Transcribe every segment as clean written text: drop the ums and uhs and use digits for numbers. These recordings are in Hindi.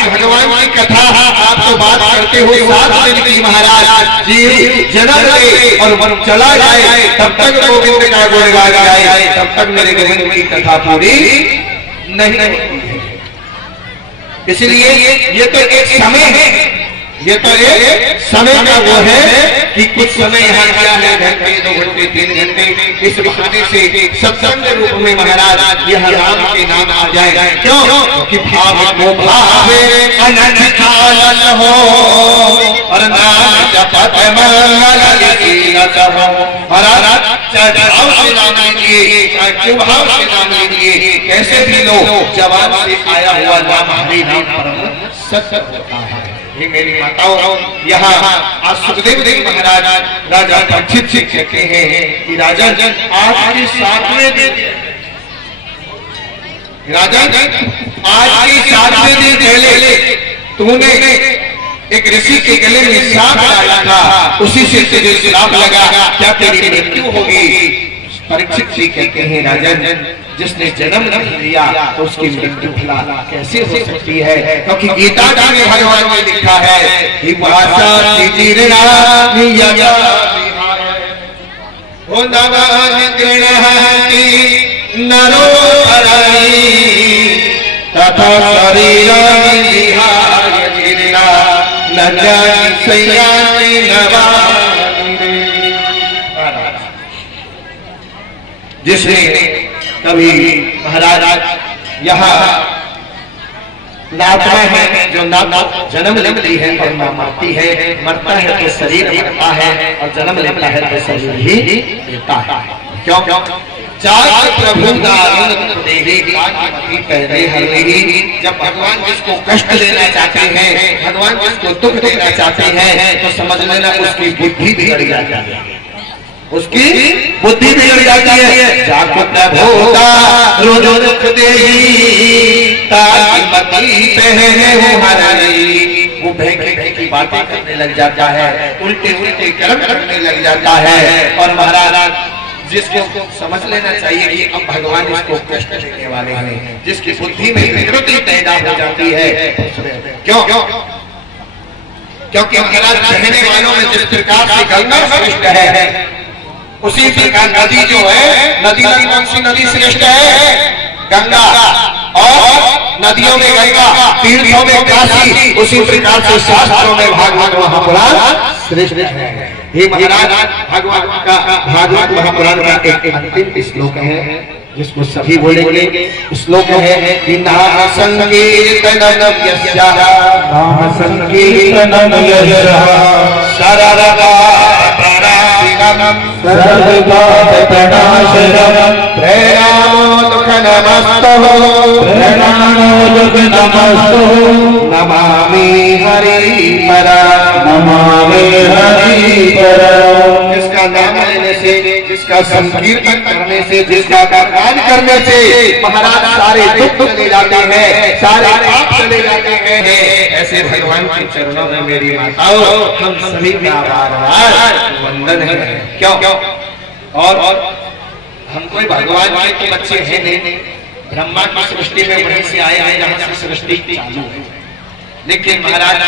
आपकी भगवान की कथा आप तो बात करते हो 7 दिन की महाराज जी, जन्म ले और मन चला जाए तब तक गोविंद का गुणगान गाए, तब तक मेरे गोविंद की कथा पूरी नहीं होती है। इसलिए ये तो एक समय है, ये तो एक समय का वो है कि कुछ समय यहाँ क्या है, घंटे 2 घंटे 3 घंटे, इस बहाने से सत्संग रूप में महाराज यह राम के नाम आ जाए। क्यों कि भाव को भावे अनंत काल हो और नाम जपत मंगल लीलत हो। महाराज भाव से नाम लीजिए, क्यों भाव से नाम लीजिए, कैसे भी लो, जवान से आया हुआ नाम हरि नाम परम सत्य होता है। ये मेरी माताओं, यहाँ आज सुखदेव जी महाराज राजा परीक्षित से कहते हैं कि राजन आज की 7वें दिन, राजन आज की 7वें दिन पहले तूने एक ऋषि के गले में सांप डाला था, उसी से तुझे श्राप लगा, क्या तेरी मृत्यु होगी? परीक्षित जी कहते हैं राजन जिसने जन्म नहीं लिया तो उसकी मृत्यु भला कैसे हो सकती है? क्योंकि गीता में भगवान ने लिखा है कि नरो तथा जिसने कभी महाराज यहाँ नाचना है, जो जन्म लेती है और ना मरती है, मरता है तो शरीर मरता है और जन्म लेता है तो शरीर ही लेता है। क्यों? चार प्रभु पहले हरि, जब भगवान जिसको कष्ट देना चाहते हैं, भगवान जिसको दुख देना चाहते हैं, तो समझ लेना उसकी बुद्धि बिगड़ जाती है, उसकी बुद्धि बिगड़ जाती है। जाको प्रभु रोज दुख देही ताकि मती पहने हो हराई, वो भैंके की बातें करने लग जाता है, उल्टे उल्टे कर्म करने लग जाता है। और महाराज जिसको समझ लेना चाहिए कि अब भगवान इसको कष्ट देने वाले हैं, जिसकी बुद्धि में विकृति पैदा हो जाती है। क्यों? क्योंकि महाराज कहने वालों में जिस प्रकार से गंगा श्रेष्ठ है, उसी प्रकार नदी जो है, नदी में कौन सी नदी श्रेष्ठ है? गंगा। और नदियों में गंगा, तीर्थों में काशी, उसी प्रकार से शास्त्रों में भागवत महापुराण श्रेष्ठ है। ये महाराज भागवत महापुराण का एक अंतिम श्लोक है जिसको सभी बोलेंगे। श्लोक है कि नाम संकीर्तनम यस्या, नाम संकीर्तनम यस्या सररगा परासिनम सर्वपाप प्रणाशनम प्रेरणो दुख नमस्तु, प्रेरणो दुख नमस्तु नमामि हरि परा, नमामि हरि परा। जिसका नाम लेने से, जिसका संकीर्तन करने से, जिसका गान करने से महाराज सारे दुख चले जाते हैं, सारे पाप चले जाते हैं। ऐसे भगवान के चरणों में मेरी माताओं हम सभी का बार-बार वंदन है। क्यों? और हम कोई भगवान के बच्चे हैं नहीं, ब्रह्मा की सृष्टि में वहीं से आए हैं जहाँ से सृष्टि चालू है। लेकिन महाराज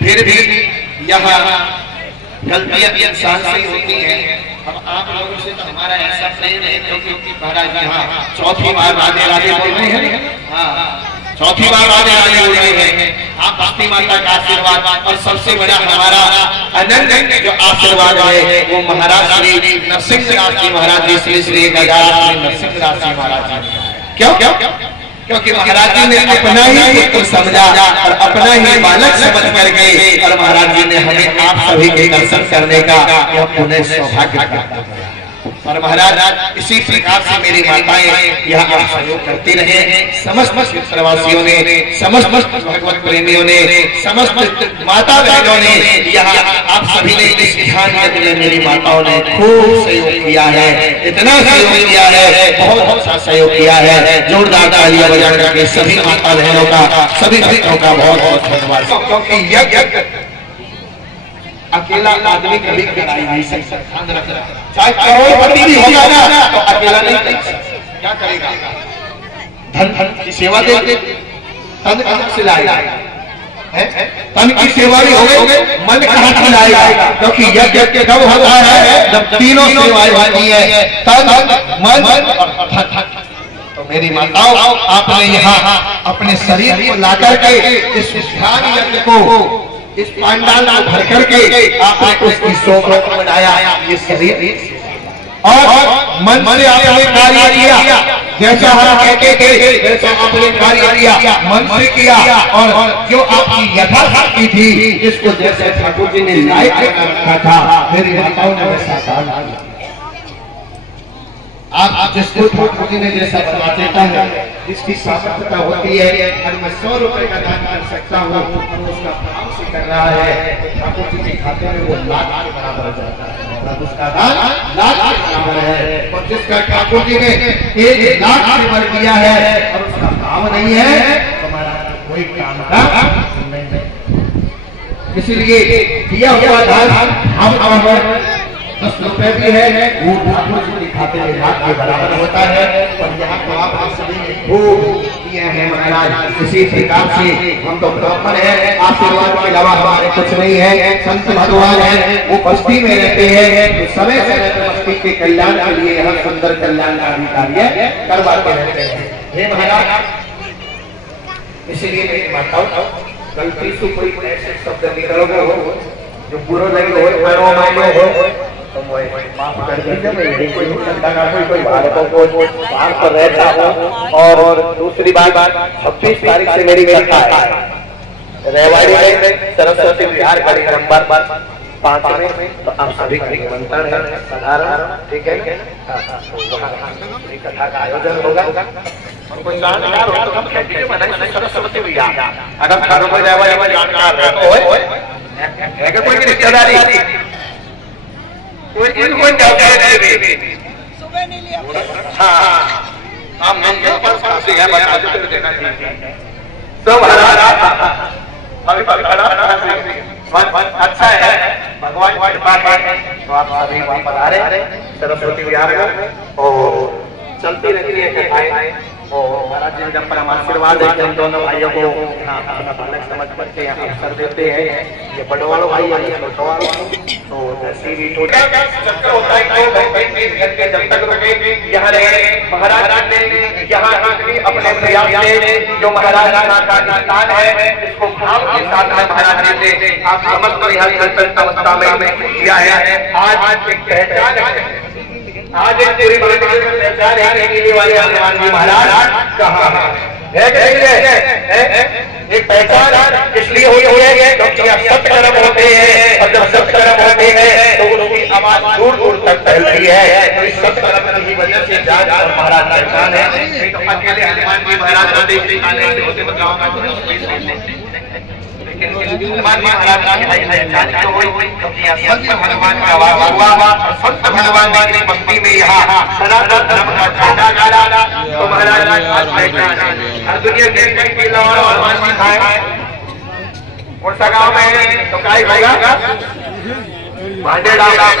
फिर भी यहाँ गलतियां इंसान से होती हैं। अब आप लोगों से तो हमारा ऐसा प्रेम है क्योंकि महाराज यहाँ चौथी बार राधे राधे बोल रहे हैं। हाँ, चौथी बार राधे राधे बोल रहे हैं। आप भक्ति माता का आशीर्वाद और सबसे बड़ा हमारा अनंत जो आशीर्वाद है वो महाराज श्री नरसिंहदास जी महाराज जी, श्री श्री नरसिंहदास जी महाराज जी। क्यों? क्योंकि महाराज जी ने अपना ही पुत्र समझा और अपना ही बालक समझ कर गए और महाराज जी ने हमें आप सभी के दर्शन करने का यह पुण्य सौभाग्य प्राप्त किया। और महाराज इसी प्रकार से मेरी माताएं यह सहयोग करती रहे। समस्त प्रवासियों ने, समस्त भगवत प्रेमियों ने, समस्त माता बहनों ने, यहाँ आप सभी ने इस ध्यान यज्ञ में मेरी माताओं ने खूब सहयोग किया है, इतना सहयोग किया है, बहुत सा सहयोग किया है। जोरदार तालियां बजा करके सभी माता बहनों का, सभी भक्तों का बहुत बहुत धन्यवाद। क्योंकि यज्ञ अकेला आदमी कभी कराई नहीं सकता, ध्यान रखना। चाहे करोड़पति भी होगा ना तो अकेला नहीं कर सकता। क्या करेगा? धन की सेवा दे, धन से लाएगा। तन की सेवा भी हो गई, मन कहाँ खिलाएगा, क्योंकि यज्ञ के कब होता है जब तीनों सेवाएं होती है, तन मन और धन। तो मेरी माताओं, आपने यहाँ अपने शरीर को ला करके इस ध्यान यज्ञ को, इस पंडाल को भर करके आपने उसकी शोभा को बनाया। ये शरीर और मन से आपने कार्य किया, जैसा हम कहते थे वैसा आपने कार्य किया, मन से किया, और जो आपकी यथाशक्ति थी इसको जैसे ठाकुर जी ने लायक बना रखा था, मेरी माताओं ने वैसा काम किया। आप जिसको ठाकुर जी ने जैसा बना देता है, जिसकी सामर्थ्यता होती है, अगर मैं 100 रुपए का दान कर सकता हूँ तो उसका भाव से कर रहा है, तो ठाकुर जी के खाते में वो लाख के बराबर जाता है, उसका दान लाख के बराबर है। और जिसका ठाकुर जी ने 1 लाख से बढ़ दिया है और उसका भाव नहीं है, तो हमारा कोई काम का नहीं। इसलिए दिया हुआ दान हम 10 रुपए भी है, वो ठाकुर जी के खाते में लाख के बराबर होता है। और यहाँ तो आप सभी ने खूब किए हैं महाराज। इसी प्रकार से हम तो ब्राह्मण हैं, आशीर्वाद के अलावा हमारे कुछ नहीं है। संत भगवान है, वो बस्ती में रहते हैं, तो समय समय पर बस्ती के कल्याण के लिए हर सुंदर कल्याणकारी कार्य करवाते रहते हैं। हे महाराज, इसलिए मेरी माताओं, गलती से कोई ऐसे शब्द निकलोगे हो जो बुरा नहीं हो, तो माफ कर दीजिए। कोई भारतों को बाहर पर रहता हूँ। और दूसरी बात 26 तारीख से मेरी कथा है रेवाड़ी में, सरस्वती विहार गली नंबर 5 में। तो आप सभी का निमंत्रण है, साधारण, ठीक है ना? कथा का आयोजन होगा। सरस्वती विहार अगर घरों में जानकार है कोई रिश्तेदारी सुबह नहीं लिया। हाँ, हम पर से है बता देना तो अच्छा है, भगवान की कृपा है। तो आप सभी वहाँ पर आ रहे सरस्वती विहार में और चलती रहती है कथाएं। और महाराज जी जब पर हम आशीर्वाद देते हैं दोनों भाइयों को, अपना बालक समझ करके अवसर देते हैं। ये बड़ो वालों भाई है, ये छोटो वालों, तो जैसे भी चक्कर होता है तो जब तक रुके यहाँ रहे। महाराज ने यहाँ अपने प्रयास से जो महाराज का स्थान है इसको भाव के साथ में महाराज ने आप समस्त यहाँ अवस्था में किया है। आज एक पहचान है, आज एक पूरी पहचान है कि वाले हनुमान जी महाराज कहाँ है कि नहीं है? एक पहचान इसलिए हुई है क्योंकि सत्य कर्म होते हैं, और जब सत्य कर्म होते हैं तो उनकी आवाज दूर दूर तक फैलती है। तो इस सत्य कर्म की वजह से जान और महाराज पहचान है। तो अकेले हनुमान जी महाराज को देखने होते हनुमान जी महाराज की पहचान तो हुई क्योंकि संत भगवान का वास हुआ और संत भगवान ने भक्ति में यहाँ सनातन धर्म का झंडा गाड़ा। तो महाराज आज पहचान है। हर दुनिया देखने के लिए हनुमान जी खाए कौन सा गाँव में तो काय होगा भांडेड़ा कहाँ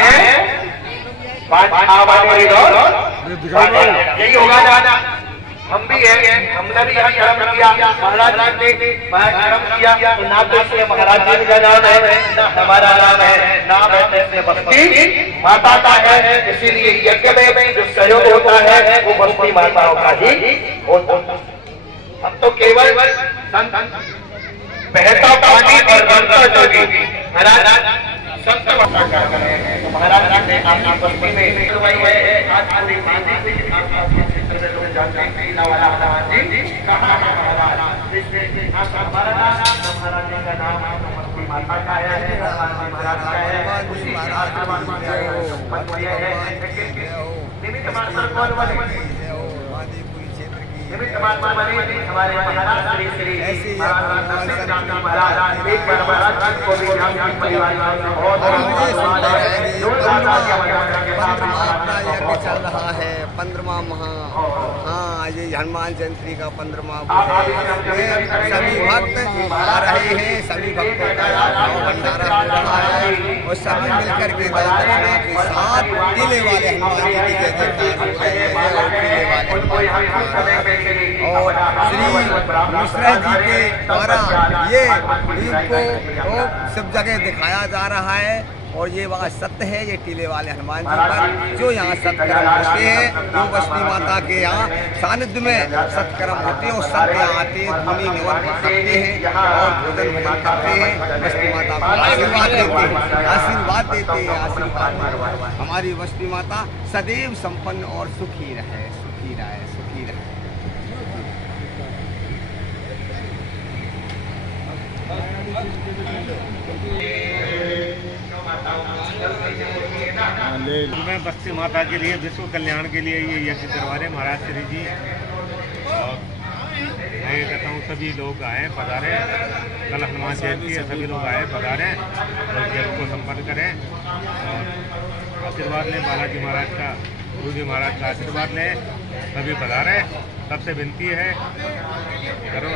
है, यही होगा ना। हम भी हैं, हमने भी यहाँ कर्म किया, महाराज ने कर्म किया, तो ना तो इसलिए महाराज जी का नाम है, ना हमारा नाम है, नाम है इसलिए बस्ती माता का है। इसीलिए यज्ञ में जो सहयोग होता है वो बस्ती माताओं का ही होता है। हम तो केवल बहता पानी और बनता जोगी महाराज संत वर्षा कर रहे हैं। तो महाराज ने आपकी बस्ती में आज क्षेत्र में लोग जानते हैं कि वाला हनुमान जी कहाँ है। महाराज महाराज जी का नाम बस्ती माता का है, हनुमान जी महाराज का है, उसी निमित्त हमारे महाराज श्री महाराज एक बार महाराज को भी परिवार बहुत अपना यज्ञ चल रहा है, 15वां हाँ ये हनुमान जयंती का 15वां सभी भक्त आ रहे हैं, सभी भक्तों का भंडारा हो रहा है और सभी मिलकर के दान दक्षिणा के साथ किले वाले हनुमान जी की जय जयकार हो रहे हैं और किले वाले और श्री मिश्रा जी के द्वारा ये दीप को सब जगह दिखाया जा रहा है और ये बात सत्य है। ये टीले वाले हनुमान जी पर जो यहाँ सत्कर्म होते हैं, जो वष्णी माता के यहाँ सानिध्य में सत्कर्म होते हैं और सब यहाँ आते हैं, धुनी निवन करते हैं और भोजन भजन करते हैं, वष्णी माता को आशीर्वाद देते हैं, आशीर्वाद देते हैं। आशीर्वाद हमारी वष्णी माता सदैव संपन्न और सुखी रहे, सुखी रहे, सुखी रहे। मैं बस्ती माता के लिए विश्व कल्याण के लिए ये यज्ञ करवा रहे महाराज श्री जी और मैं ये कहता हूँ सभी लोग आए पधारें। कल हनुमान जयंती है, सभी लोग आए पधारें और यज्ञ को संपन्न करें और आशीर्वाद लें बालाजी महाराज का, गुरु जी महाराज का आशीर्वाद लें। सभी पधारें, सबसे विनती है करो।